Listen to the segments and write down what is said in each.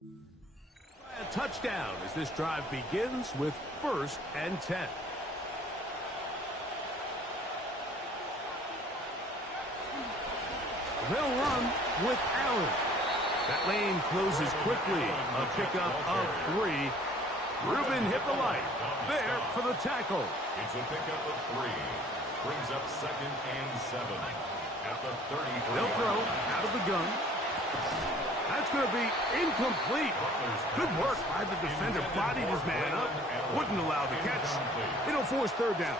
A touchdown as this drive begins with 1st and 10. They'll run with Allen. That lane closes quickly. A pickup of 3. Reuben hit the light. There for the tackle. It's a pickup of 3. Brings up 2nd and 7. At the 33. They'll throw out of the gun. That's going to be incomplete. Good work by the defender. Bodied his man up. Wouldn't allow the catch. It'll force 3rd down.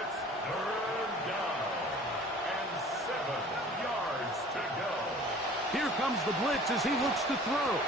It's 3rd down. And 7 yards to go. Here comes the blitz as he looks to throw.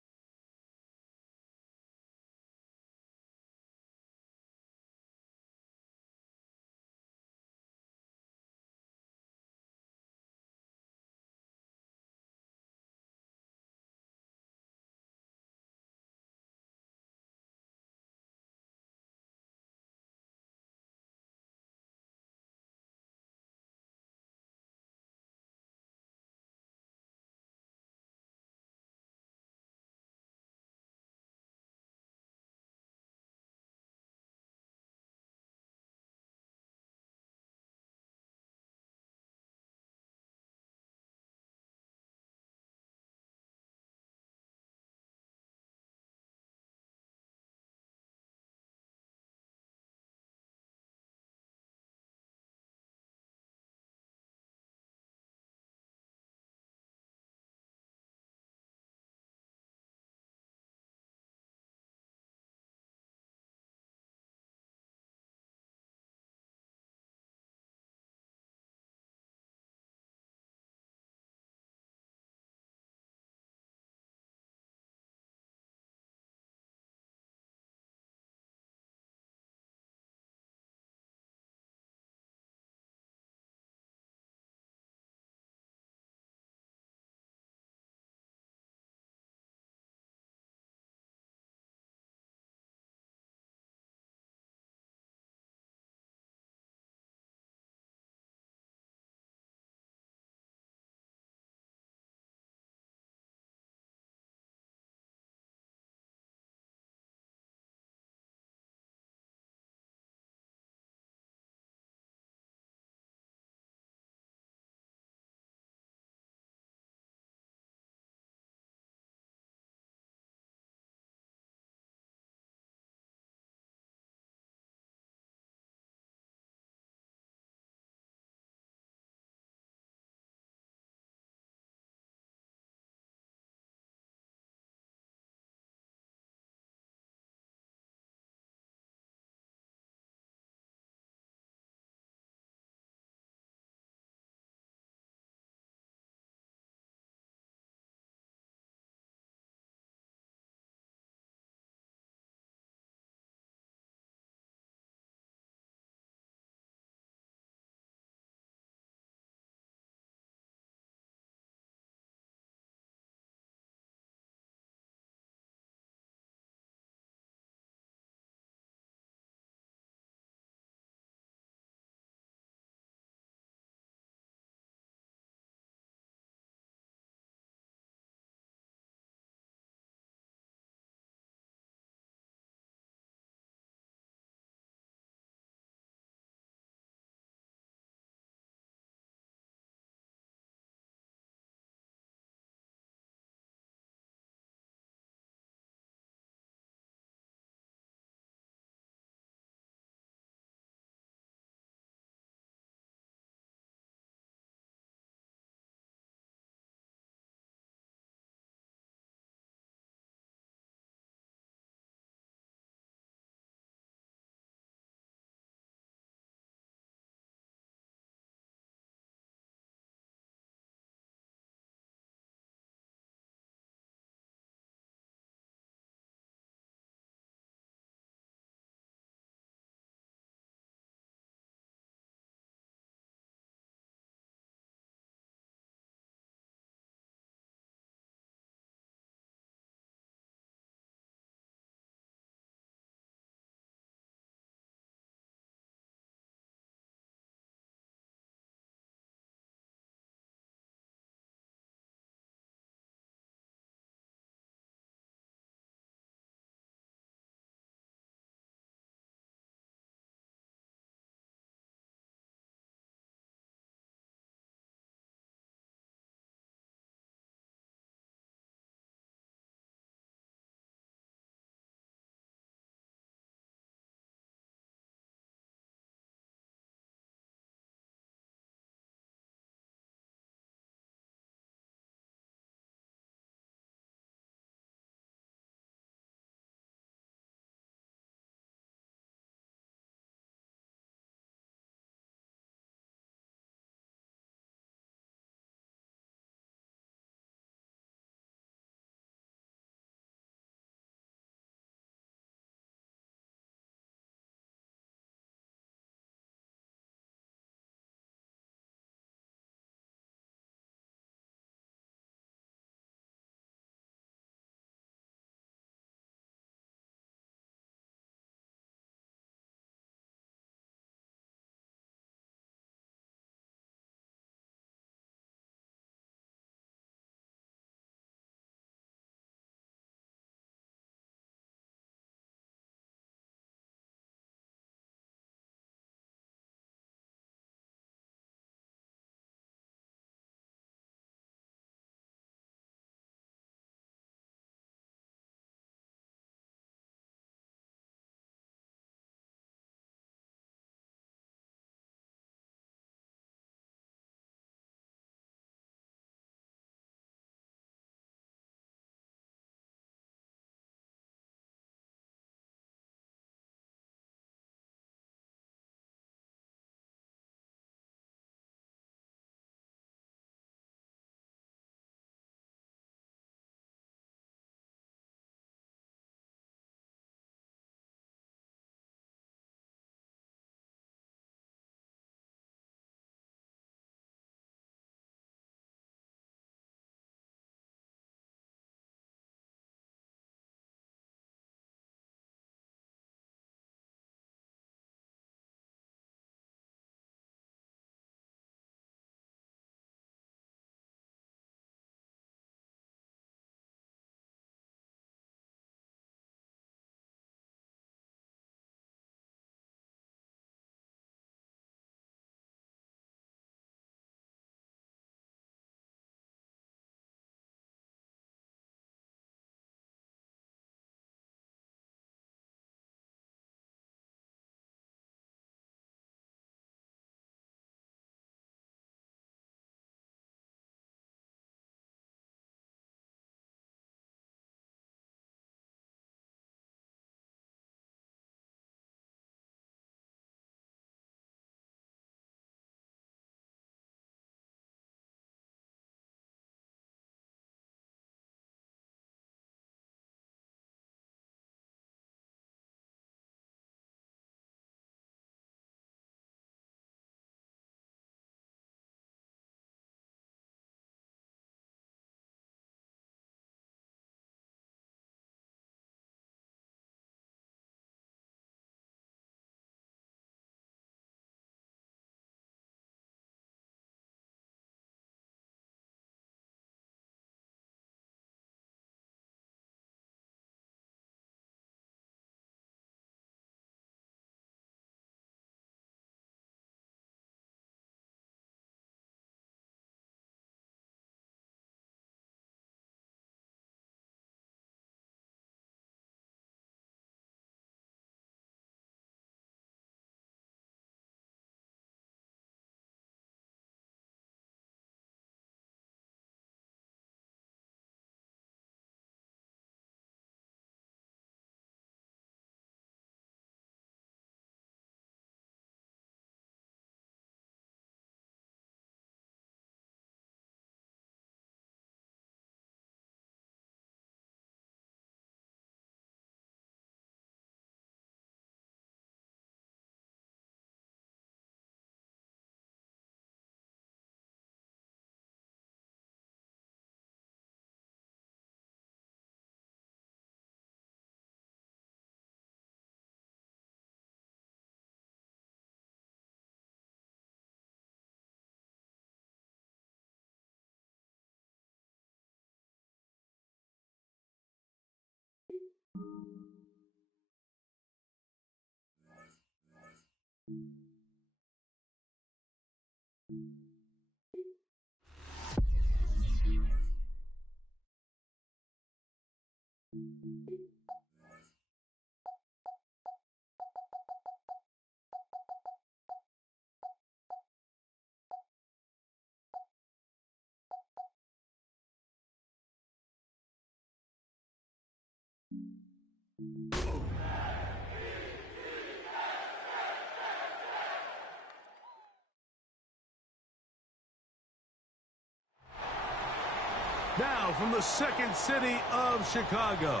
Now from the second city of Chicago,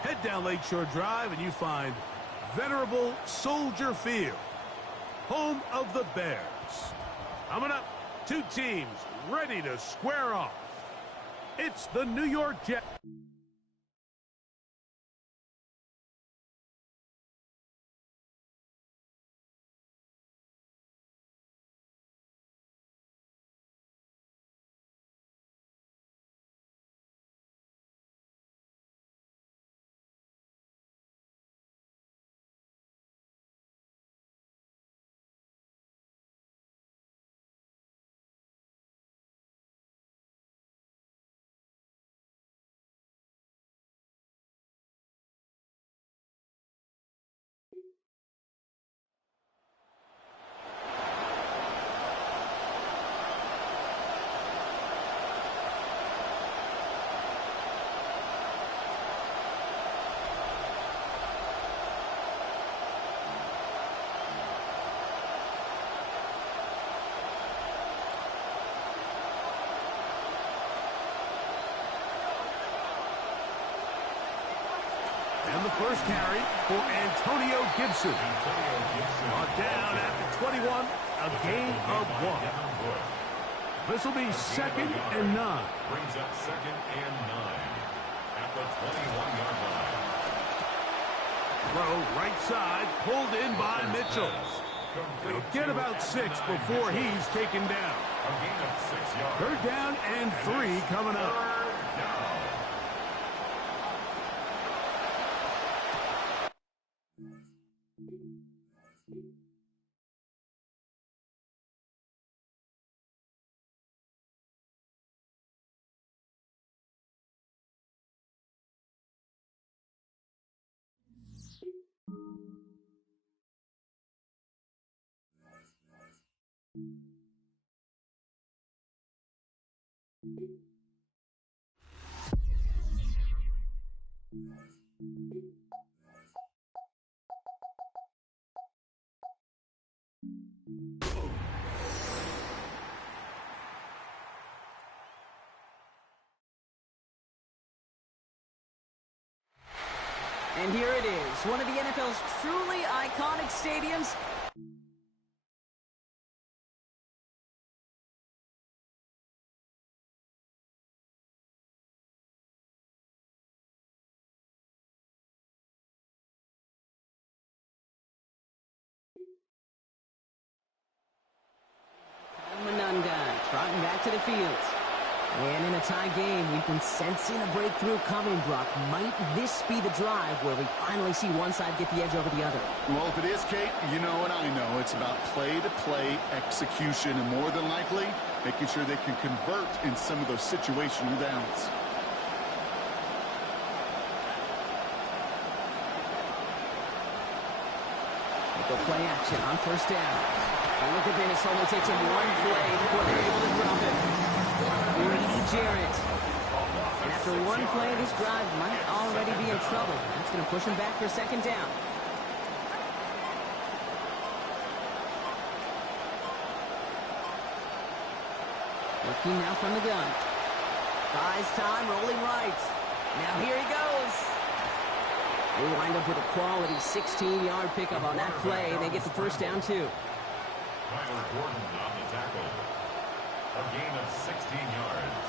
head down Lakeshore Drive and you find venerable Soldier Field, home of the Bears. Coming up, two teams ready to square off. It's the New York Jets. And the first carry for Antonio Gibson. Brought down at the 21, a gain of 1. This will be 2nd and 9. Brings up 2nd and 9 at the 21-yard line. Throw right side, pulled in by Mitchell. He'll get about 6 before he's taken down. A gain of 6 yards. 3rd down and 3 coming up. And here it is, one of the NFL's truly iconic stadiums. Monunga trotting back to the field. And in a tie game, we've been sensing a breakthrough coming, Brock. Might this be the drive where we finally see one side get the edge over the other? Well, if it is, Kate, you know and I know it's about play-to-play execution, and more than likely, making sure they can convert in some of those situational downs. Go play action on 1st down. And look at this, only takes him one play before they're able to drop it. Grady Jarrett. And after one play, this drive might already be in trouble. That's going to push him back for 2nd down. Looking now from the gun. Buys time, rolling right. Now here he goes. They wind up with a quality 16-yard pickup on that play. They get the 1st down, too. Tyler Gordon on the tackle. A gain of 16 yards.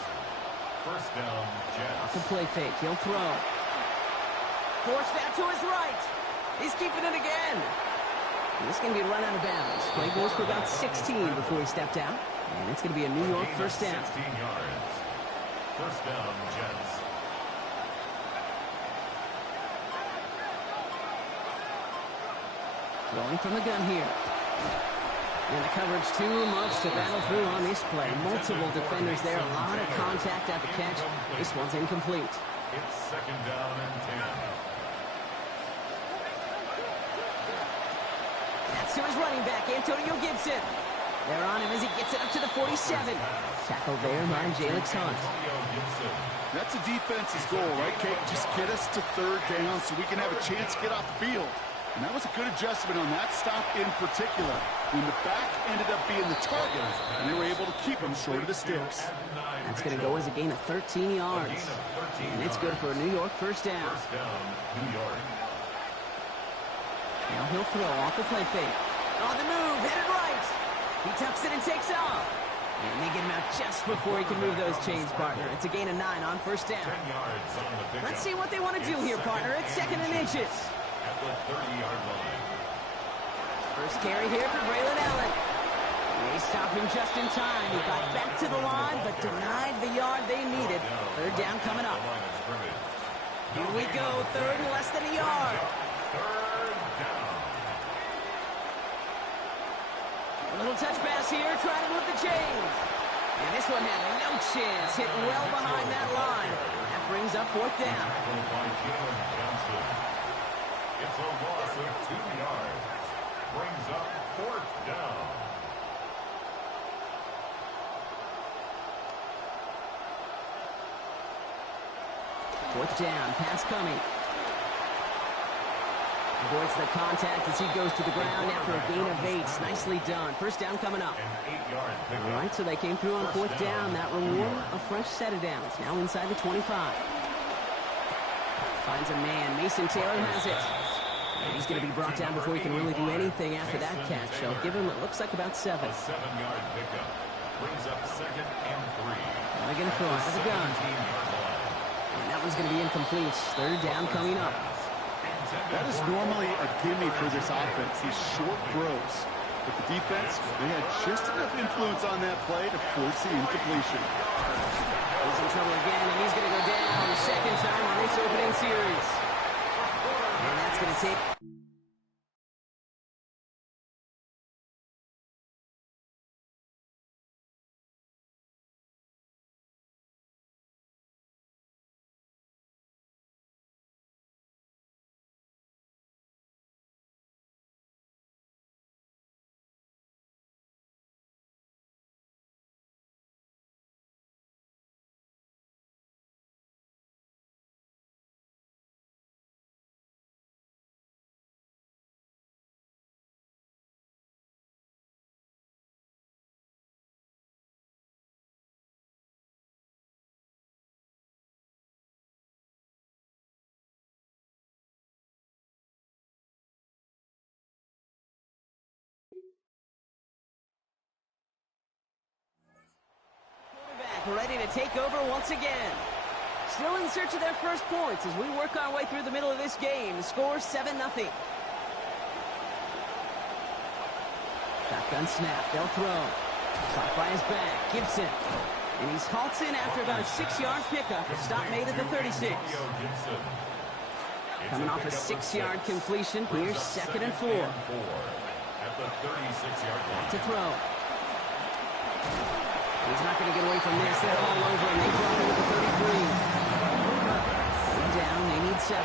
1st down, Jets. Off the play fake. He'll throw. Forced out to his right. He's keeping it again. And this is going to be run out of bounds. Play goes for about 16 before he stepped out. And it's going to be a New York 1st down. 16 yards. 1st down, Jets. Throwing from the gun here. And the coverage too much to battle through on this play. Multiple defenders there. A lot of contact at the catch. This one's incomplete. It's second down and 10. That's to his running back, Antonio Gibson. They're on him as he gets it up to the 47. Tackled there by Jalix Hunt. That's a defense's goal, right, Kate? Just get us to third down so we can have a chance to get off the field. And that was a good adjustment on that stop in particular, when the back ended up being the target, and they were able to keep him short of the sticks. That's going to go as a gain of 13 yards. And it's good for a New York first down. First down, New York. Now he'll throw off the play fake. On the move, headed right. He tucks it and takes off. And they get him out just before he can move those chains, partner. It's a gain of 9 on first down. 10 yards on the pickup. Let's see what they want to do here, partner. It's second and inches. At the 30-yard line. First carry here for Braylon Allen. They stop him just in time. He got back to the line, but denied the yard they needed. Third down coming up. Here we go, third and less than a yard. Third down. A little touch pass here, trying to move the chains. And this one had no chance, hit well behind that line. That brings up fourth down. Tackled by Jalen Johnson. It's a loss of 2 yards. Brings up fourth down. Fourth down, pass coming. Avoids the contact as he goes to the ground after a gain of 8. Nicely done. First down coming up. An 8-yard pickup. All right, so they came through on fourth down. That reward, a fresh set of downs. Now inside the 25. Finds a man. Mason Taylor has it. And he's going to be brought down before he can really do anything after that catch. They'll give him, it looks like, about 7. A 7-yard pickup. Brings up second and 3. They're going to throw out of the gun. 17-yard line. And that one's going to be incomplete. Third down coming up. That is normally a gimme for this offense, these short throws. But the defense, they had just enough influence on that play to force the incompletion. He's in trouble again, and he's going to go down second time on this opening series. And that's going to take... ready to take over once again. Still in search of their first points as we work our way through the middle of this game. The score 7-0. Shotgun snap. They'll throw. Caught by his back. Gibson. And he's halted after about a 6-yard pickup. A stop made at the 36. Coming off a 6-yard completion. Here's second and 4. At the 36-yard line. To throw. He's not going to get away from this. They're all over him. They drop him at the 33. Down. They need 7.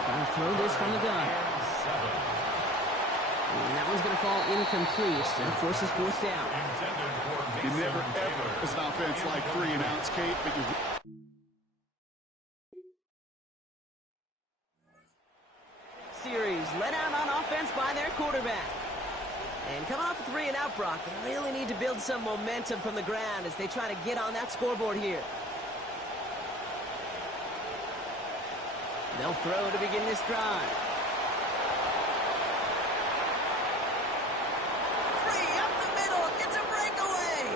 Trying to throw this from the gun. And that one's going to fall incomplete. That forces fourth down. You never, ever, as an offense, like 3 and outs, Kate, but you... Series let out on offense by their quarterback. And coming off a 3 and out, Brock, they really need to build some momentum from the ground as they try to get on that scoreboard here. They'll throw to begin this drive. Free up the middle, gets a breakaway.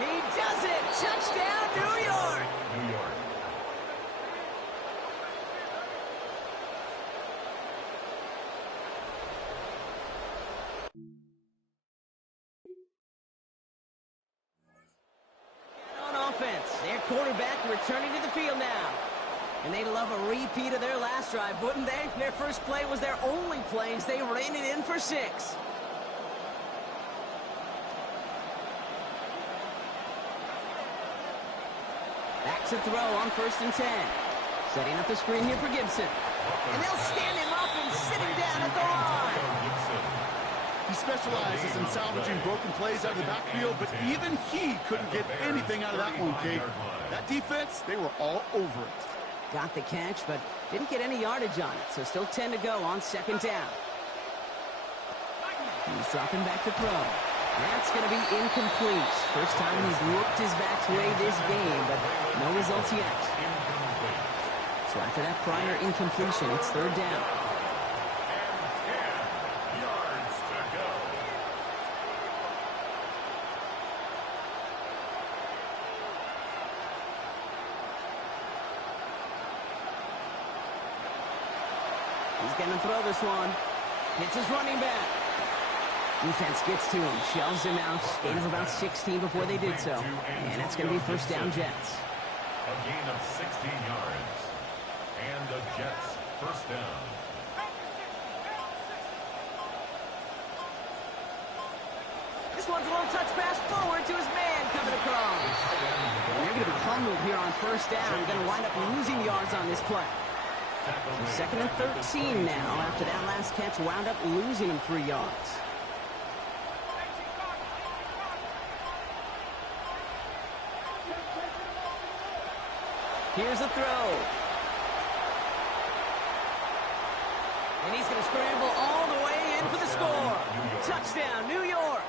He does it. Touchdown, New York. New York. On offense, their quarterback returning to the field now. And they'd love a repeat of their last drive, wouldn't they? Their first play was their only play as they ran it in for 6. Back to throw on 1st and 10. Setting up the screen here for Gibson. And they'll stand him up and sit him down at the line. He specializes in salvaging broken plays out of the backfield, but even he couldn't get anything out of that one, Kate. That defense, they were all over it. Got the catch, but didn't get any yardage on it, so still 10 to go on 2nd down. He's dropping back to throw. That's going to be incomplete. First time he's looked his back's way this game, but no results yet. So after that prior incompletion, it's 3rd down. He's going to throw this one. Hits his running back. Defense gets to him, shoves him out. Gain of about 16 before they did so. And that's going to be 1st down Jets. A gain of 16 yards. And the Jets 1st down. This one's a little touch pass forward to his man coming across. And they're going to be humbled here on 1st down. They're going to wind up losing yards on this play. So 2nd and 13 now. After that last catch, wound up losing him 3 yards. Here's a throw. And he's going to scramble all the way in for the score. Touchdown, New York.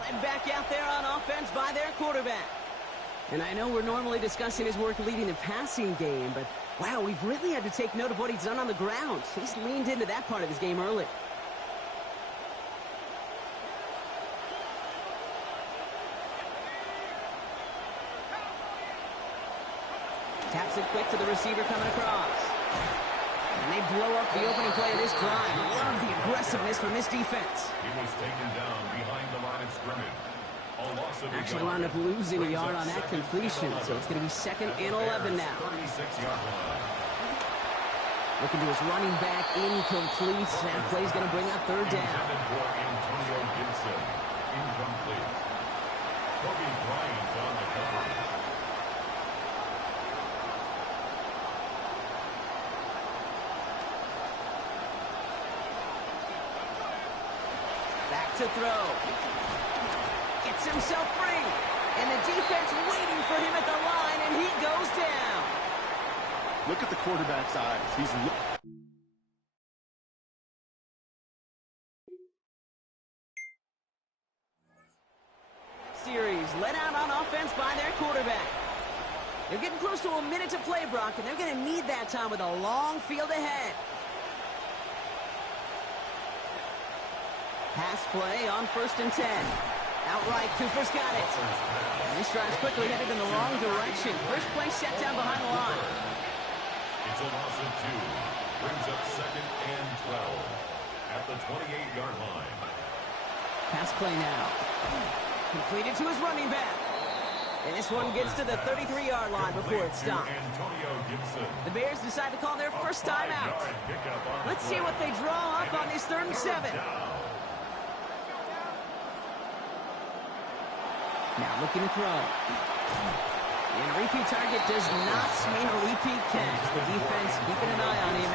Led back out there on offense by their quarterback. And I know we're normally discussing his work leading the passing game, but wow, we've really had to take note of what he's done on the ground. He's leaned into that part of his game early. Taps it quick to the receiver coming across. And they blow up the opening play of this drive. Love the aggressiveness from this defense. He was taken down behind the line of scrimmage. Actually wound up losing a yard on that completion, so it's going to be 2nd and 11 now. 36-yard line. Looking to his running back, incomplete. That play's going to bring up 3rd down. Intended for Antonio Gibson, incomplete. Kobe Bryant on the cover. Back to throw. Gets himself free. And the defense waiting for him at the line, and he goes down. Look at the quarterback's eyes. He's series let out on offense by their quarterback. They're getting close to a minute to play, Brock, and they're going to need that time with a long field ahead. Pass play on 1st and 10. Outright, Cooper's got it. And this drive's quickly headed in the wrong direction. First play set down behind the line. It's a loss of 2. Brings up 2nd and 12 at the 28-yard line. Pass play now. Completed to his running back. And this one gets to the 33-yard line before it stops. The Bears decide to call their first time out. Let's see what they draw up on this 3rd and 7. Now looking to throw. And a repeat target does not mean a repeat catch. The defense keeping an eye on him.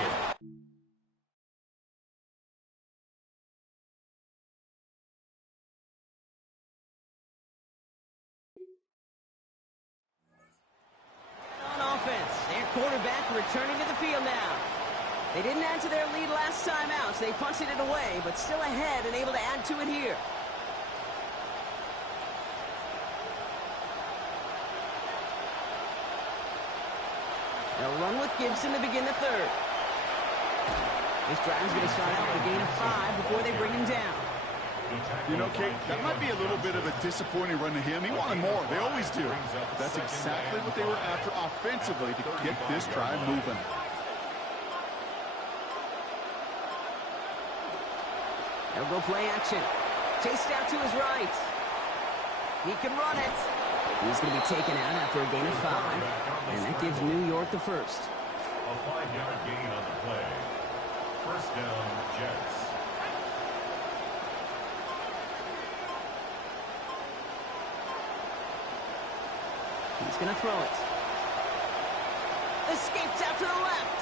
returning to the field now. They didn't add to their lead last time out, so they punted it away, but still ahead and able to add to it here. They'll run with Gibson to begin the third. This drive's going to start out with a gain of 5 before they bring him down. You know, Kate, that might be a little bit of a disappointing run to him. He wanted more. They always do. But that's exactly what they were after offensively to get this drive moving. They'll go play action. Chased out to his right. He can run it. He's going to be taken out after a gain of 5. And that gives New York the first. A 5-yard gain on the play. First down, Jets. He's going to throw it. Escapes out to the left.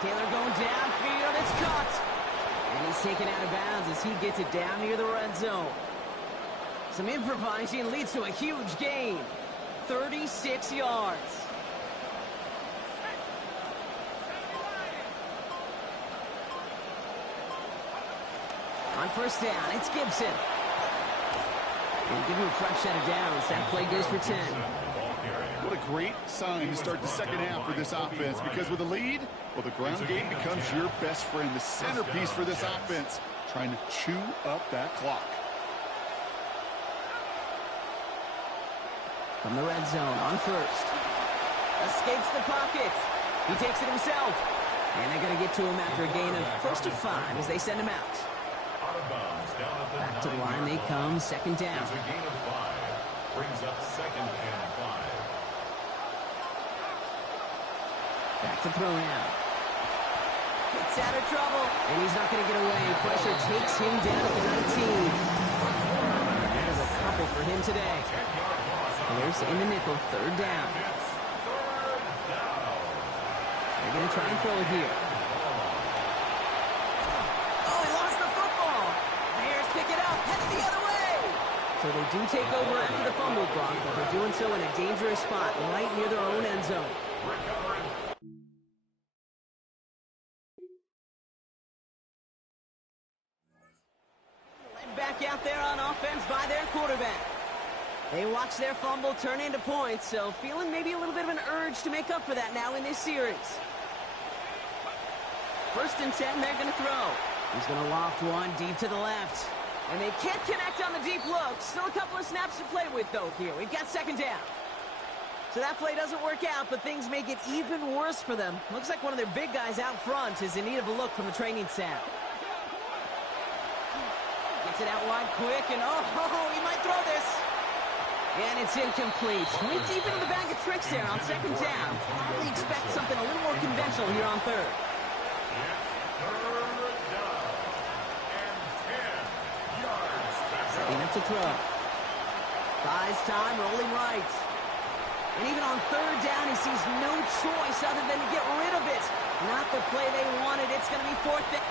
Taylor going downfield. It's caught. And he's taken out of bounds as he gets it down near the red zone. Some improvising leads to a huge gain. 36 yards. On first down, it's Gibson. And give him a fresh set of downs. That play goes for 10. What a great sign to start the second half for this offense, because with a lead, well, the ground game becomes your best friend, the centerpiece for this offense, trying to chew up that clock. From the red zone, on first. Escapes the pocket. He takes it himself. And they're going to get to him after a gain of close to 5 as they send him out. Back to the line they come, second down. It's a gain of 5. Brings up second and 5. Back to throw now. Gets out of trouble. And he's not going to get away. Pressure takes him down at the 19. That is a couple for him today. Here's in the nickel, third down. They're going to try and throw it here. Oh, he lost the football. Bears pick it up, headed the other way. So they do take over after the fumble block, but they're doing so in a dangerous spot right near their own end zone. Led back out there on offense by their quarterback. They watch their fumble turn into points, so feeling maybe a little bit of an urge to make up for that now in this series. First and 10, they're going to throw. He's going to loft one deep to the left. And they can't connect on the deep look. Still a couple of snaps to play with, though, here. We've got second down. So that play doesn't work out, but things make it even worse for them. Looks like one of their big guys out front is in need of a look from the training staff. Gets it out wide quick, and he might throw this. And it's incomplete. Went deep into the bag of tricks there on second down. Probably expect something a little more conventional here on third. Setting up to throw. Buys time, rolling right. And even on third down, he sees no choice other than to get rid of it. Not the play they wanted. It's going to be fourth down.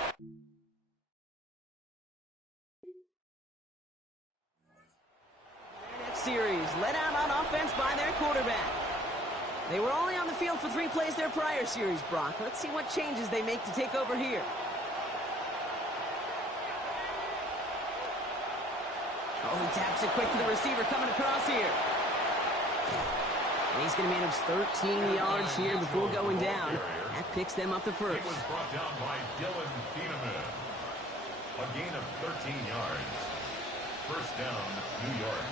Series led out on offense by their quarterback. They were only on the field for 3 plays their prior series, Brock. Let's see what changes they make to take over here. Oh, he taps it quick to the receiver coming across here. And he's going to manage 13 yards here before going down. That picks them up the first. It was brought down by Dylan Thieneman. A gain of 13 yards. First down, New York.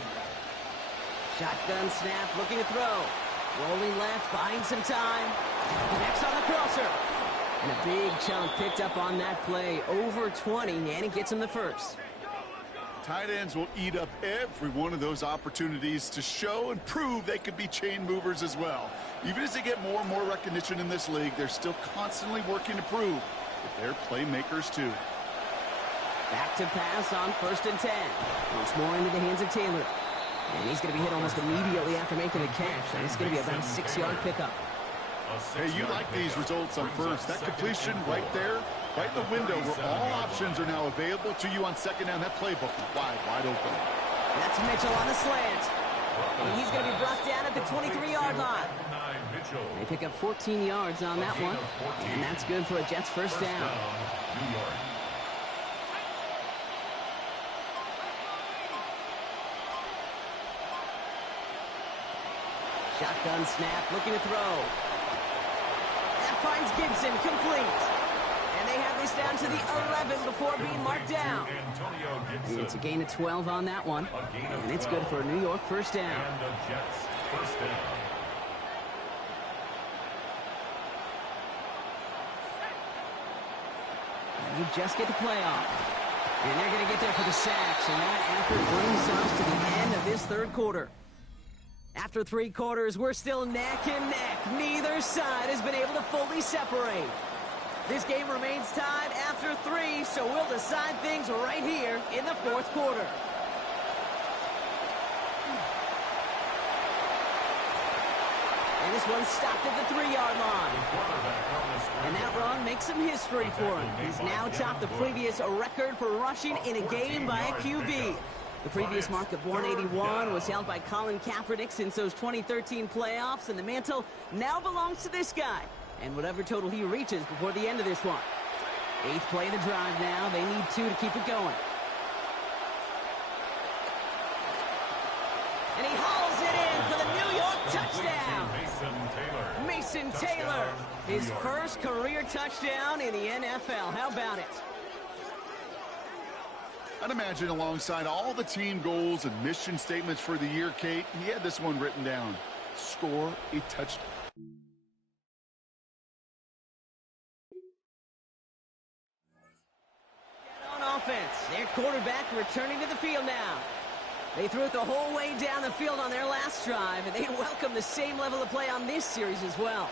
Shotgun snap, looking to throw. Rolling left, buying some time. Connects on the crosser. And a big chunk picked up on that play. Over 20, and it gets him the first. Tight ends will eat up every one of those opportunities to show and prove they could be chain movers as well. Even as they get more and more recognition in this league, they're still constantly working to prove that they're playmakers too. Back to pass on first and 10. Once more into the hands of Taylor. And he's going to be hit almost immediately after making the catch. And it's going to be about a 6-yard pickup. Hey, you like these results on first. That completion right there, right in the window where all options are now available to you on second down. That playbook is wide open. That's Mitchell on the slant. And he's going to be brought down at the 23-yard line. They pick up 14 yards on that one, and that's good for a Jets first down. New York. Shotgun snap, looking to throw. That finds Gibson, complete. And they have this down to the 11 before being marked down. And it's a gain of 12 on that one, and it's good for a New York first down. And the Jets first down. You just get the playoff. And they're going to get there for the sacks, and that effort brings us to the end of this third quarter. After 3 quarters, we're still neck and neck. Neither side has been able to fully separate. This game remains tied after 3, so we'll decide things right here in the fourth quarter. And this one stopped at the 3-yard line. And that run makes some history for him. He's now topped the previous record for rushing in a game by a QB. The previous mark of 181 was held by Colin Kaepernick since those 2013 playoffs, and the mantle now belongs to this guy. And whatever total he reaches before the end of this one. 8th play of the drive now. They need 2 to keep it going. And he hauls it in for the New York touchdown. Mason Taylor, his first career touchdown in the NFL. How about it? I'd imagine alongside all the team goals and mission statements for the year, Kate, he had this one written down. Score a touchdown. On offense, their quarterback returning to the field now. They threw it the whole way down the field on their last drive, and they welcome the same level of play on this series as well.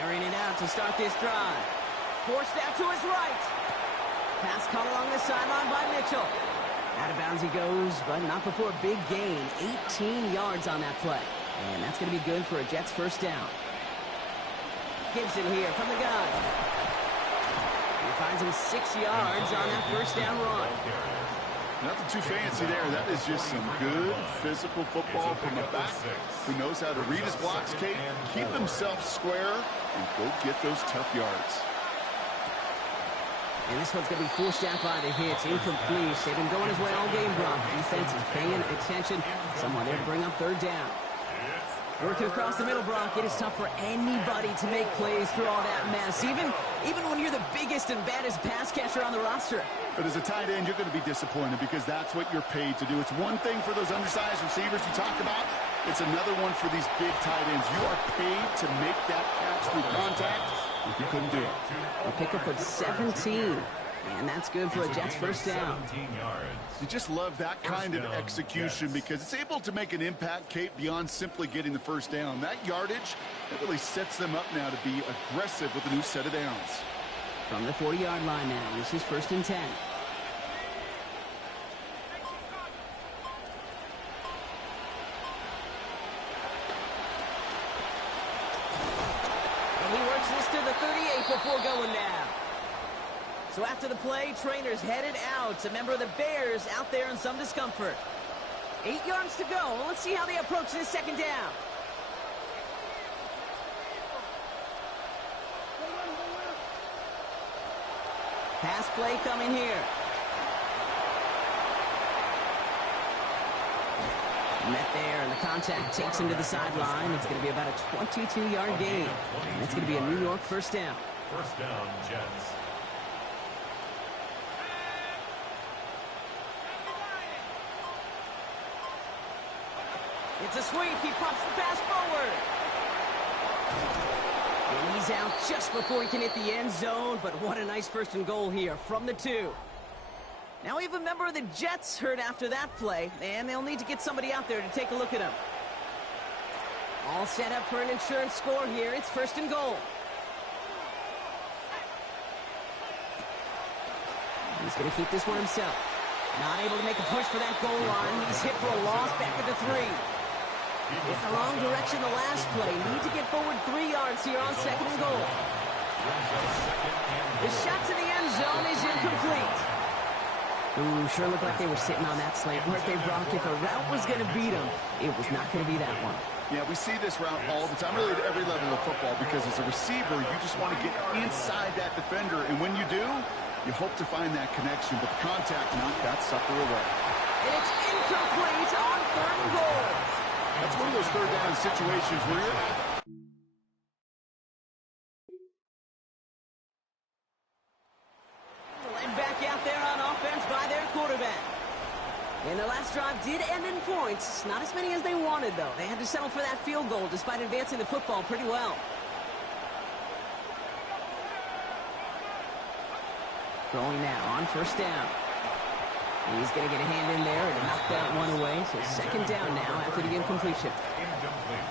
Airing it out to start this drive. Forced out to his right. Pass caught along the sideline by Mitchell. Out of bounds he goes, but not before a big gain. 18 yards on that play. And that's going to be good for a Jets first down. Gibson here from the gun. He finds him 6 yards on that first down run. Nothing too fancy there. That is just some good physical football from a back who knows how to read his blocks, Kate, keep himself square, and go get those tough yards. And this one's going to be forced out by the hits. Incomplete. They've been going his way all game, Brock. Defense is paying attention. Someone there to bring up third down. Working across the middle, Brock. It is tough for anybody to make plays through all that mess, even when you're the biggest and baddest pass catcher on the roster. But as a tight end, you're going to be disappointed because that's what you're paid to do. It's one thing for those undersized receivers you talk about. It's another one for these big tight ends. You are paid to make that catch through contact. If you couldn't do it. A pickup of 17. And that's good for a Jets first down. You just love that kind of execution because it's able to make an impact, Kate, beyond simply getting the first down. That yardage, that really sets them up now to be aggressive with a new set of downs. From the 40-yard line now, this is 1st and 10. And he works this to the 38 before going down. So after the play, trainers headed out. A member of the Bears out there in some discomfort. 8 yards to go. Let's see how they approach this second down. Pass play coming here. Met there, and the contact takes him to the sideline. It's going to be about a 22-yard gain. And it's going to be a New York first down. First down, Jets. It's a sweep. He pops the pass forward. And he's out just before he can hit the end zone. But what a nice first and goal here from the 2. Now we have a member of the Jets hurt after that play. And they'll need to get somebody out there to take a look at him. All set up for an insurance score here. It's 1st and goal. He's going to keep this one himself. Not able to make a push for that goal line. He's hit for a loss back at the 3. It's the wrong direction the last play. Need to get forward 3 yards here on 2nd and goal. The shot to the end zone is incomplete. Ooh, sure looked like they were sitting on that slant. Weren't they, Brock? If a route was going to beat them, it was not going to be that one. Yeah, we see this route all the time, really at every level of football, because as a receiver, you just want to get inside that defender, and when you do, you hope to find that connection, but the contact knocked that sucker away. And it's incomplete on 3rd and goal. That's one of those third down situations where you're at. And back out there on offense by their quarterback. And the last drive did end in points. Not as many as they wanted, though. They had to settle for that field goal despite advancing the football pretty well. Throwing now on 1st down. He's going to get a hand in there and knock that one away. So 2nd down now after the incompletion. Incomplete.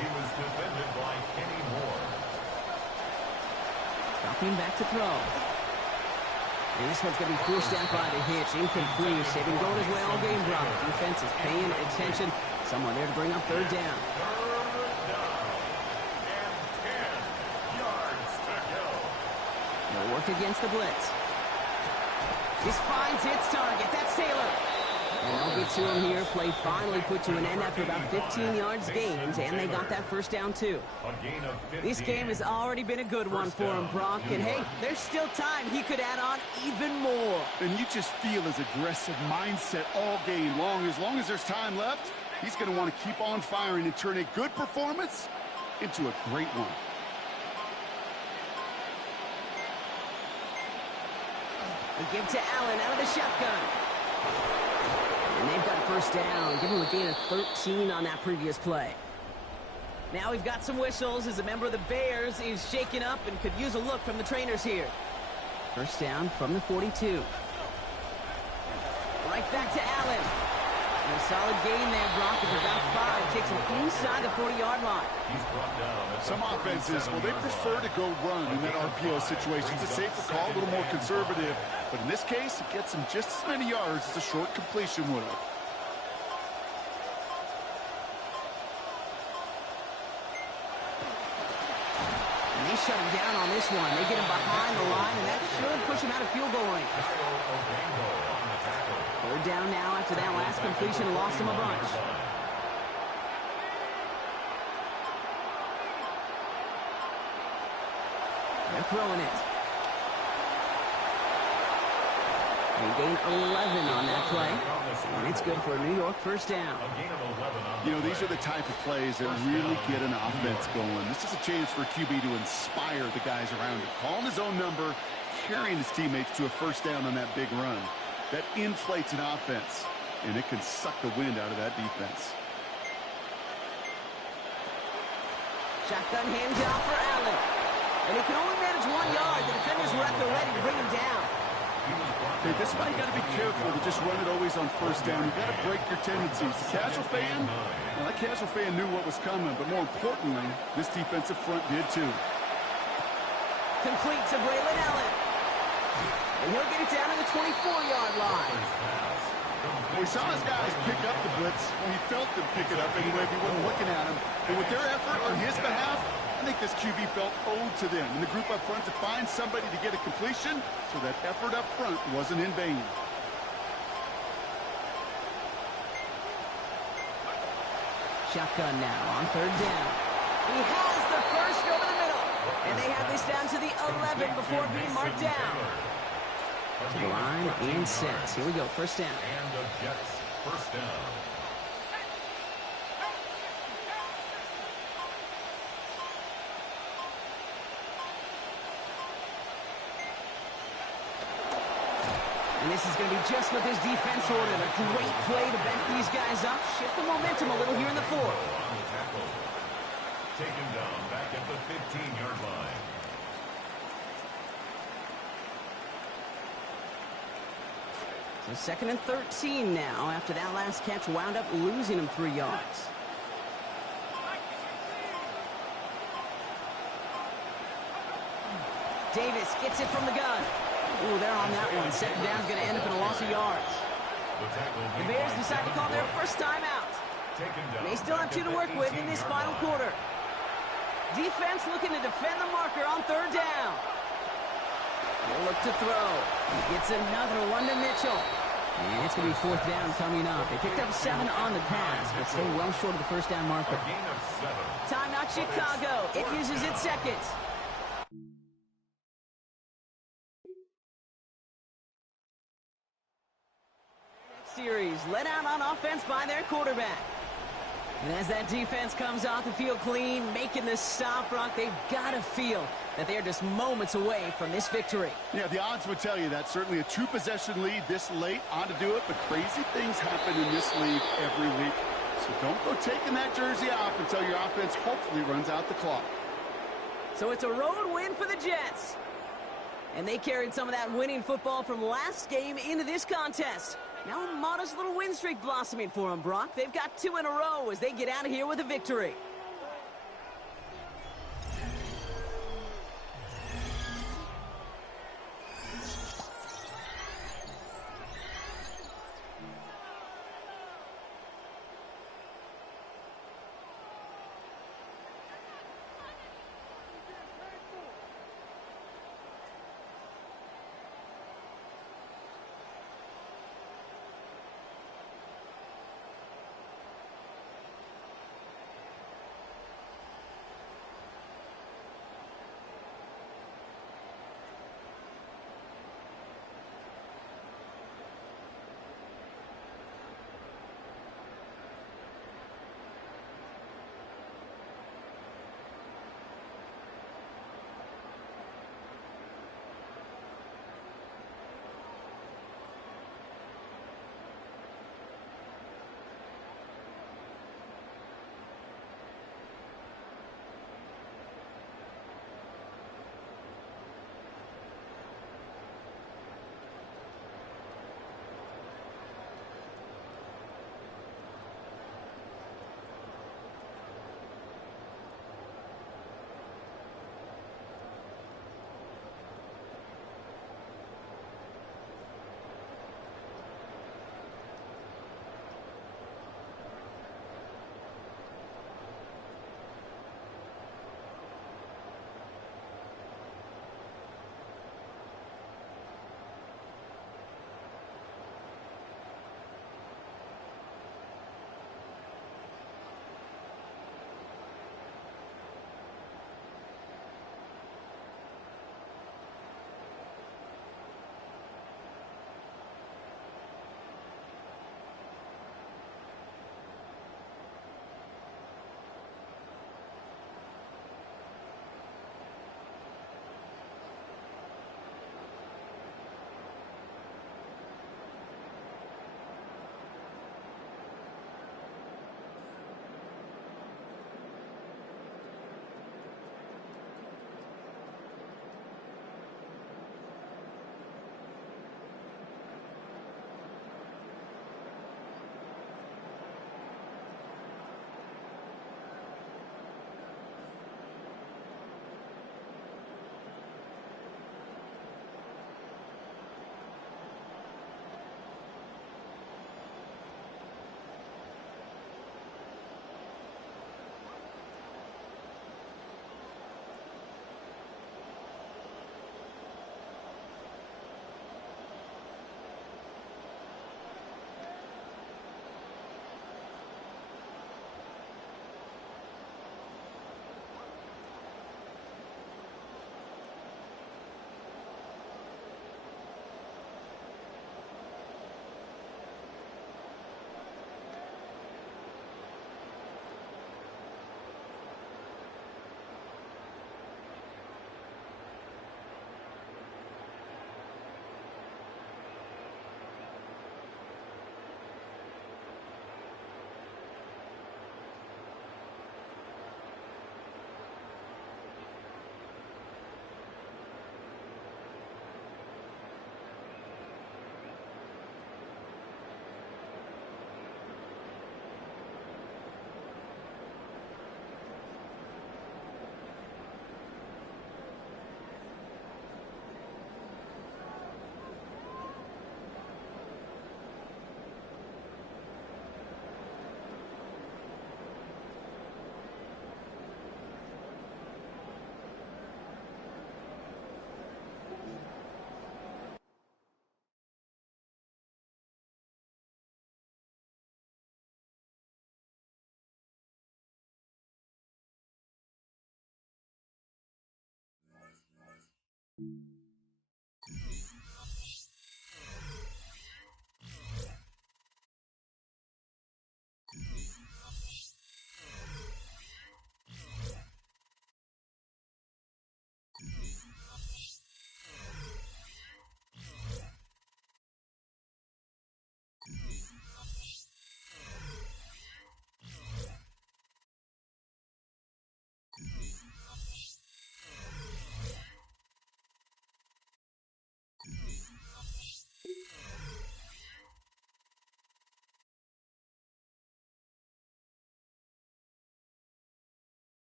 He was defended by Kenny Moore. Dropping back to throw. And this one's going to be forced out by the hitch. Incomplete. They've been going his way all game, Brock. Defense is paying attention. Someone there to bring up 3rd down. 3rd down. And 10 yards to go. They'll work against the blitz. This finds its target. That's Taylor. And they'll get to him here. Play finally put to an end after about 15 yards gained, and they got that 1st down, too. A gain of 15. This game has already been a good one for him, Brock. And, hey, there's still time. He could add on even more. And you just feel his aggressive mindset all game long. As long as there's time left, he's going to want to keep on firing and turn a good performance into a great one. They give to Allen out of the shotgun. And they've got 1st down. Give him a gain of 13 on that previous play. Now we've got some whistles as a member of the Bears is shaken up and could use a look from the trainers here. 1st down from the 42. Right back to Allen. And a solid gain there, Brock, of about 5. Takes him inside the 40-yard line. He's brought down. Some offenses, well, they prefer to go run in that RPO situation. It's a safer call, a little more conservative. But in this case, it gets him just as many yards as a short completion would have. And they shut him down on this one. They get him behind the line, and that should push him out of field goal range. 3rd down now after that last completion. Lost him a bunch. They're throwing it. They gain 11 on that play. And it's good for a New York 1st down. You know, these are the type of plays that really get an offense going. This is a chance for a QB to inspire the guys around him. Calling his own number, carrying his teammates to a 1st down on that big run. That inflates an offense, and it can suck the wind out of that defense. Shotgun handoff for Allen. And he can only manage 1 yard. The defenders were at the ready to bring him down. Okay, this is why you got to be careful to just run it always on 1st down. You got to break your tendencies. The casual fan, well, that casual fan knew what was coming, but more importantly, this defensive front did too. Complete to Braylon Allen. And he'll get it down to the 24-yard line. We saw his guys pick up the blitz. Well, he felt them pick it up anyway if he wasn't looking at him. But with their effort on his behalf, I think this QB felt owed to them and the group up front to find somebody to get a completion, so that effort up front wasn't in vain. Shotgun now on 3rd down. He has the first over the middle. And they have this down to the 11 before being marked down. To the line and set. Here we go, 1st down. And the Jets 1st down. And this is going to be just what this defense ordered. A great play to back these guys up. Shift the momentum a little here in the 4th. On the tackle. Taken down back at the 15-yard line. So 2nd and 13 now after that last catch wound up losing him 3 yards. Davis gets it from the gun. Ooh, they're on that one. 2nd down's going to end up in a loss of yards. The Bears decide to call their first timeout. They still have 2 to work with in this final quarter. Defense looking to defend the marker on 3rd down. look to throw. He gets another one to Mitchell. And it's going to be fourth down coming up. They picked up 7 on the pass, but still well short of the first down marker. A gain of 7. Timeout Chicago. It uses its second. Series led out on offense by their quarterback. And as that defense comes off the field clean, making this stop, Brock, they've got to feel that they're just moments away from this victory. Yeah, the odds would tell you that. Certainly a 2-possession lead this late on to do it, but crazy things happen in this league every week. So don't go taking that jersey off until your offense hopefully runs out the clock. So it's a road win for the Jets. And they carried some of that winning football from last game into this contest. Now a modest little win streak blossoming for them, Brock. They've got 2 in a row as they get out of here with a victory.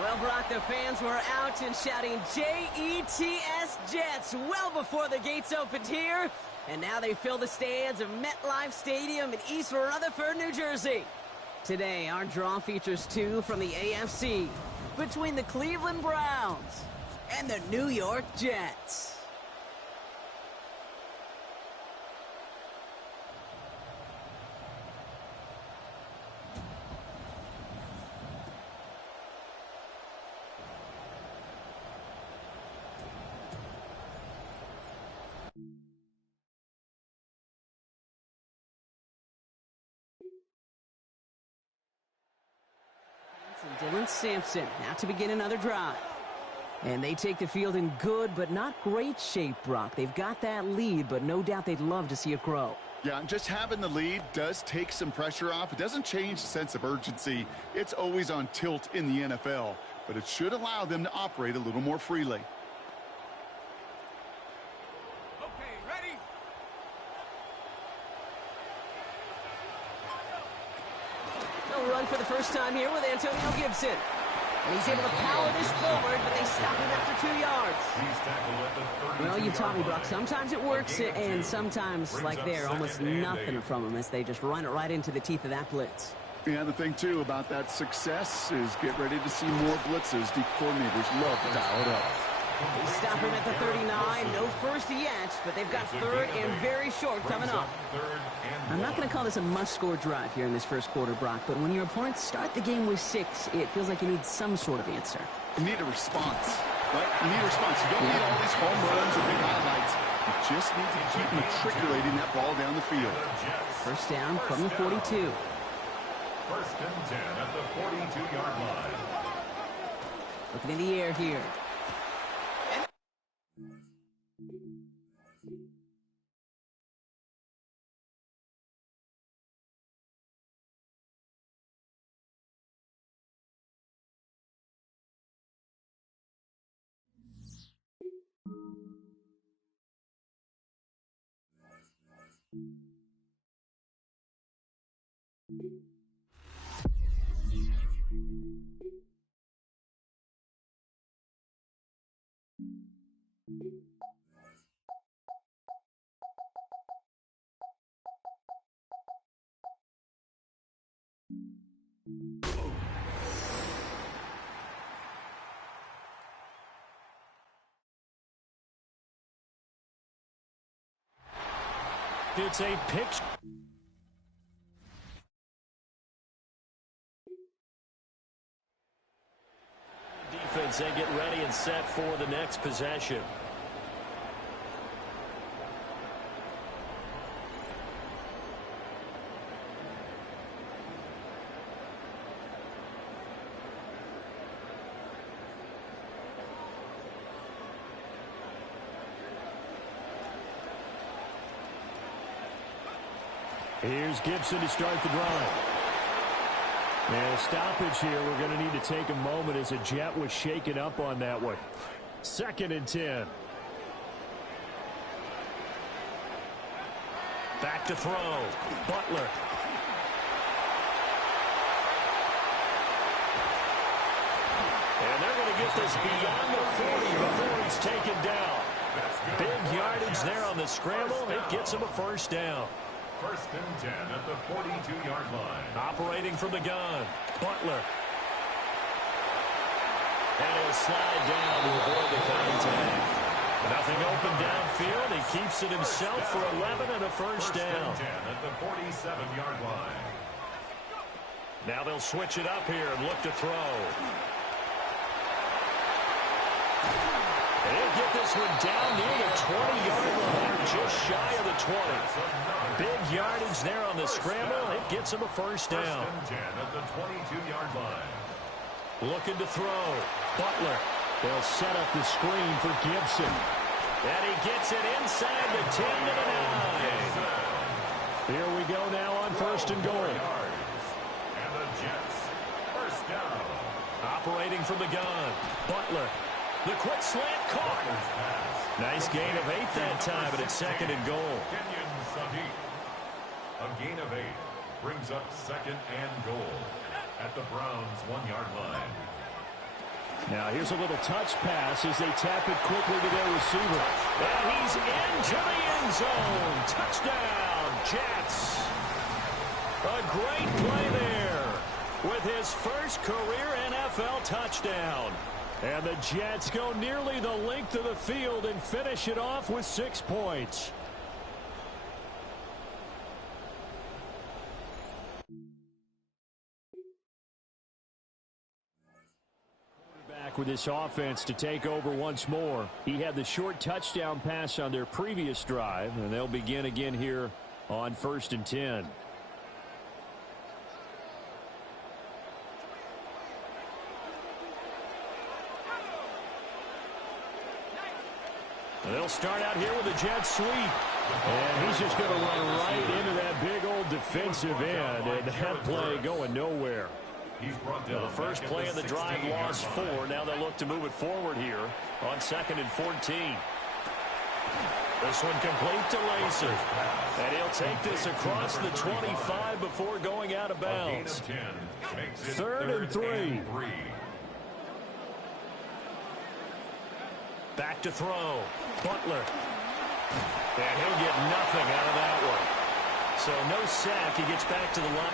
Well, Brock, the fans were out and shouting J-E-T-S Jets well before the gates opened here. And now they fill the stands of MetLife Stadium in East Rutherford, New Jersey. Today, our draw features two from the AFC between the Cleveland Browns and the New York Jets. And Dylan Sampson now to begin another drive. And they take the field in good but not great shape, Brock. They've got that lead, but no doubt they'd love to see it grow. Yeah, and just having the lead does take some pressure off. It doesn't change the sense of urgency. It's always on tilt in the NFL, but it should allow them to operate a little more freely. Okay, ready? They'll run for the first time here with Antonio Gibson. And he's able to power this forward, but they stop him after 2 yards. Well, you taught me, Brock. Sometimes it works, and sometimes, like there, almost nothing from them as they just run it right into the teeth of that blitz. Yeah, the thing, too, about that success is get ready to see more blitzes. The coordinators love to dial it up. They stop him at the 39. No first yet, but they've got third and very short coming up. I'm not going to call this a must-score drive here in this first quarter, Brock, but when your opponents start the game with 6, it feels like you need some sort of answer. You need a response, right? You need a response. You don't need all these home runs or big highlights. You just need to keep matriculating that ball down the field. First down from the 42. First and 10 at the 42-yard line. Looking in the air here. It's a pitch. Defense and get ready and set for the next possession. Here's Gibson to start the drive. And a stoppage here. We're going to need to take a moment as a Jet was shaken up on that one. 2nd and 10. Back to throw. Butler. And they're going to get this beyond the 40 before he's taken down. Big yardage there on the scramble. It gets him a first down. 1st and 10 at the 42-yard line. Operating from the gun. Butler. And he'll slide down to avoid the contact. Nothing open downfield. He keeps it himself for 11 and a first down. 1st and 10 at the 47-yard line. Now they'll switch it up here and look to throw. And he'll get this one down near the 20-yard line, just shy of the 20. Big yardage there on the scramble. It gets him a first down. 1st and 10 at the 22-yard line. Looking to throw. Butler. They'll set up the screen for Gibson. And he gets it inside the 10 to the 9. Here we go now on 1st and goal. And the Jets, 1st down. Operating from the gun. Butler. The quick slant caught. Nice gain of 8 that time, but it's 2nd and goal. Kenyon Sadiq. A gain of 8 brings up 2nd and goal at the Browns' 1-yard line. Now here's a little touch pass as they tap it quickly to their receiver. And he's into the end zone. Touchdown, Jets. A great play there with his first career NFL touchdown. And the Jets go nearly the length of the field and finish it off with 6 points. Quarterback with this offense to take over once more. He had the short touchdown pass on their previous drive, and they'll begin again here on 1st and 10. They'll start out here with a jet sweep. And he's just going to run right into that big old defensive end. And that play going nowhere. The first play of the drive lost 4. Now they'll look to move it forward here on 2nd and 14. This one complete to Lacer. And he'll take this across the 25 before going out of bounds. 3rd and 3. Back to throw. Butler. And he'll get nothing out of that one. So no sack. He gets back to the line.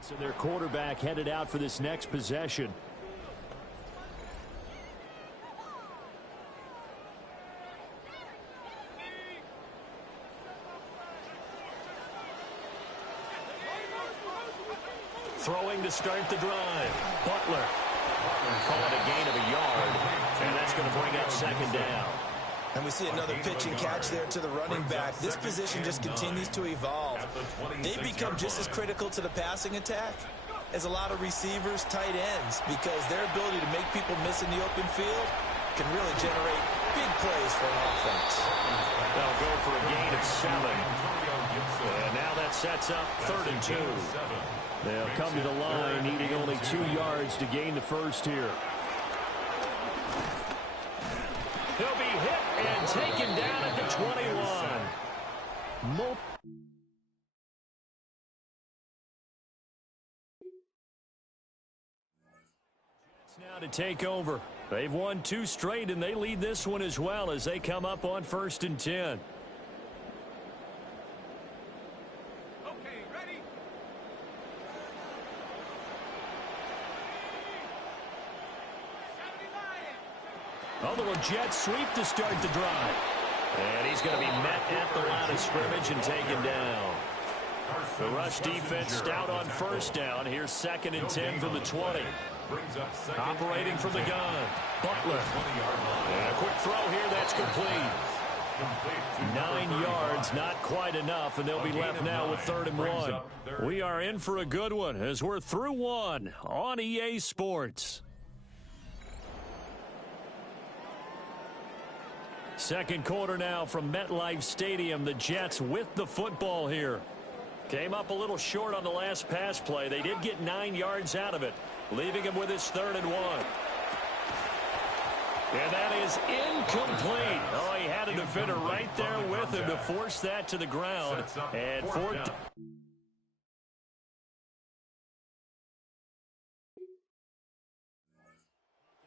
So their quarterback headed out for this next possession. Throwing to start the drive. Butler. Call it a gain of a yard. And that's going to bring up 2nd down. And we see another pitch and catch there to the running back. This position just continues to evolve. They become just as critical to the passing attack as a lot of receivers, tight ends, because their ability to make people miss in the open field can really generate big plays for an offense. They'll go for a gain of 7. And now that sets up 3rd and 2. They'll come to the line, needing only 2 yards to gain the first here. He'll be hit and taken down at the 21. Now to take over. They've won 2 straight, and they lead this one as well as they come up on 1st and 10. A little jet sweep to start the drive. And he's going to be met at the line of scrimmage and taken down. The rush defense stout on 1st down. Here's 2nd and 10 from the 20. Operating from the gun. Butler. And a quick throw here that's complete. 9 yards, not quite enough, and they'll be left now with 3rd and 1. We are in for a good one as we're through one on EA Sports. Second quarter now from MetLife Stadium. The Jets with the football here. Came up a little short on the last pass play. They did get 9 yards out of it, leaving him with his 3rd and 1. And that is incomplete. Oh, he had a defender right there with him to force that to the ground. And fourth.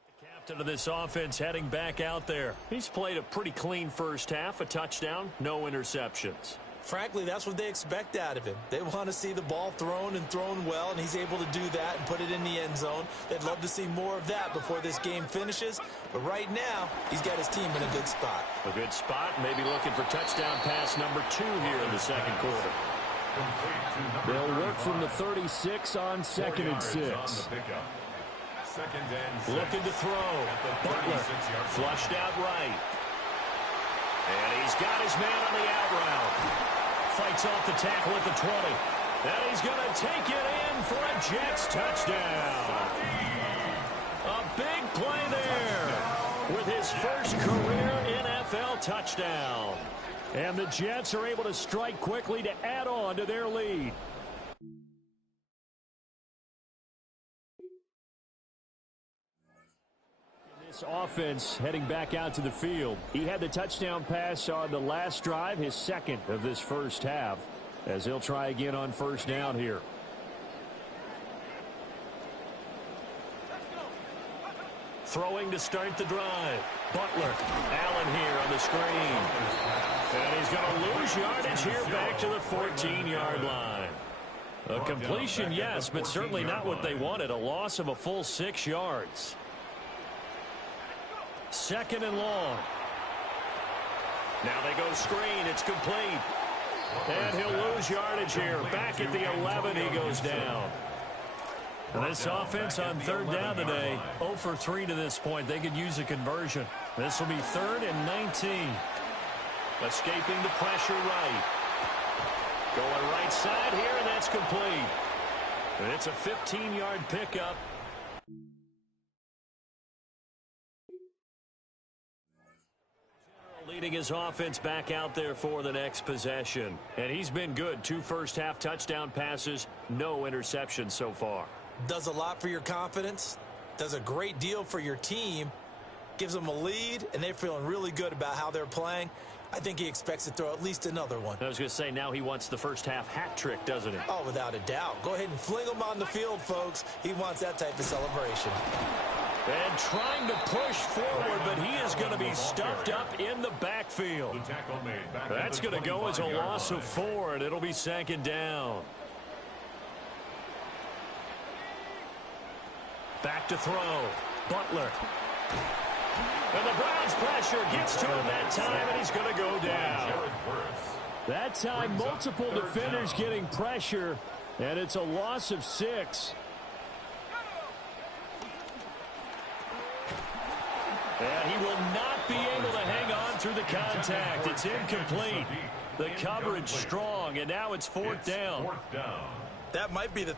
The captain of this offense heading back out there. He's played a pretty clean first half, a touchdown, no interceptions. Frankly, that's what they expect out of him. They want to see the ball thrown and thrown well, and he's able to do that and put it in the end zone. They'd love to see more of that before this game finishes. But right now, he's got his team in a good spot. A good spot, maybe looking for touchdown pass number 2 here in the second quarter. They'll work from the 36 on 2nd and 6. Looking to throw. Butler flushed out right. And he's got his man on the out route. Fights off the tackle at the 20. And he's going to take it in for a Jets touchdown. A big play there with his first career NFL touchdown. And the Jets are able to strike quickly to add on to their lead. Offense heading back out to the field. He had the touchdown pass on the last drive, his 2nd of this first half, as he'll try again on 1st down here. Throwing to start the drive. Butler. Allen here on the screen. And he's going to lose yardage here back to the 14-yard line. A completion, yes, but certainly not what they wanted. A loss of a full 6 yards. 2nd and long. Now they go screen. It's complete. And he'll lose yardage here. Back at the 11, he goes down. And this offense on 3rd down today, 0 for 3 to this point. They could use a conversion. This will be 3rd and 19. Escaping the pressure right. Going right side here, and that's complete. And it's a 15-yard pickup. Leading his offense back out there for the next possession. And he's been good. 2 first-half touchdown passes, no interceptions so far. Does a lot for your confidence. Does a great deal for your team. Gives them a lead, and they're feeling really good about how they're playing. I think he expects to throw at least another one. I was going to say, now he wants the first-half hat trick, doesn't he? Oh, without a doubt. Go ahead and fling him on the field, folks. He wants that type of celebration. And trying to push forward, but he is going to be stuffed up in the backfield. That's going to go as a loss of 4, and it'll be 2nd down. Back to throw. Butler. And the Browns pressure gets to him that time, and he's going to go down. That time, multiple defenders getting pressure, and it's a loss of 6. And he will not be able to hang on through the contact. It's incomplete. The coverage strong, and now it's 4th down. That might be the...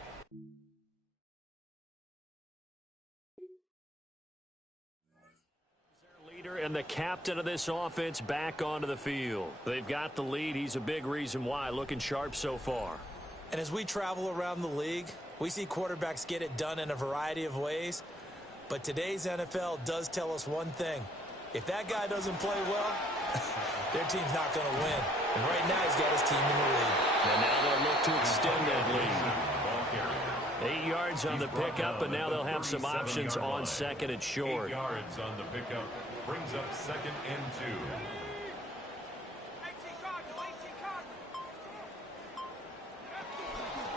Leader and the captain of this offense back onto the field. They've got the lead. He's a big reason why. Looking sharp so far. And as we travel around the league, we see quarterbacks get it done in a variety of ways. But today's NFL does tell us one thing. If that guy doesn't play well, their team's not going to win. And right now he's got his team in the lead. And now they'll look to extend that lead. 8 yards on the pickup, and now they'll have some options on 2nd and short. 8 yards on the pickup brings up 2nd and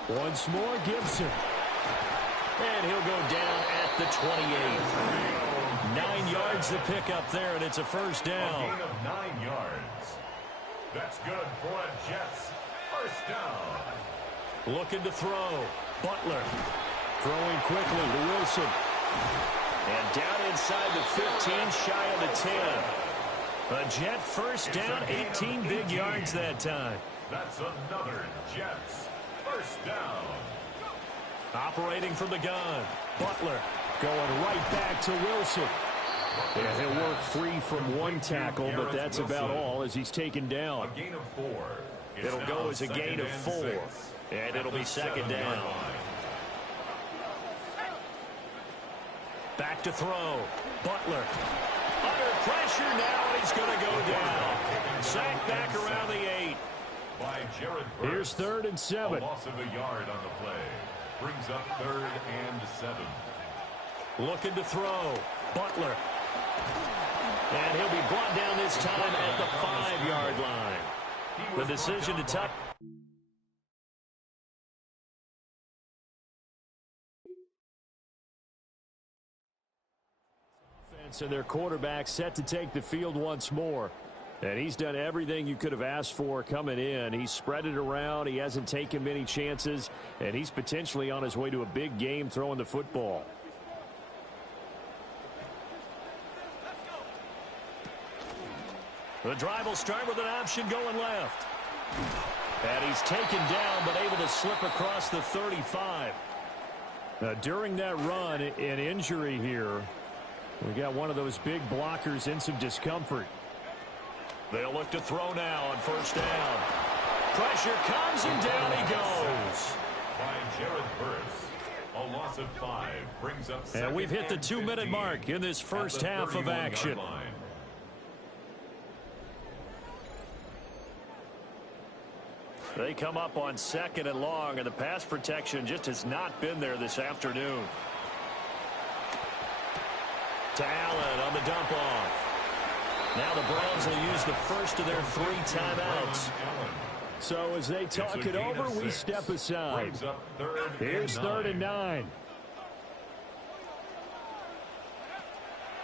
2. Once more, Gibson. And he'll go down at the 28. 9 yards to pick up there, and it's a 1st down. A gain of 9 yards. That's good for a Jets 1st down. Looking to throw. Butler throwing quickly to Wilson. And down inside the 15, shy of the 10. A Jet first down, 18 big yards that time. That's another Jets first down. Operating from the gun, Butler going right back to Wilson. Yeah, he'll work free from one tackle, but that's about all as he's taken down. A gain of 4. It'll go as a gain of 4, and it'll be second down. Back to throw, Butler. Under pressure now, and he's going to go down. Sacked back around the 8. By Jared Verse. Here's 3rd and 7. A loss of a yard on the play. Brings up 3rd and 7. Looking to throw, Butler. And he'll be brought down this time at the 5-yard line. The decision to touch. And their quarterback set to take the field once more. And he's done everything you could have asked for coming in. He's spread it around. He hasn't taken many chances. And he's potentially on his way to a big game throwing the football. The drive will start with an option going left. And he's taken down but able to slip across the 35. Now, during that run, an injury here. We got one of those big blockers in some discomfort. They'll look to throw now on first down. Pressure comes and down he goes. By Jared Verse. A loss of 5 brings up. And we've hit the 2-minute mark in this first half of action. They come up on 2nd and long, and the pass protection just has not been there this afternoon. To Allen on the dump off. Now the Browns will use the first of their 3 timeouts. So as they talk it over, we step aside. Here's 3rd and 9.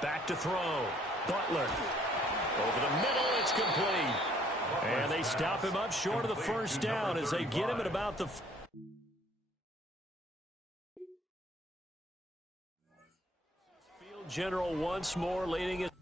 Back to throw. Butler. Over the middle, it's complete. And they stop him up short of the first down as they get him at about the... Field general once more leading it.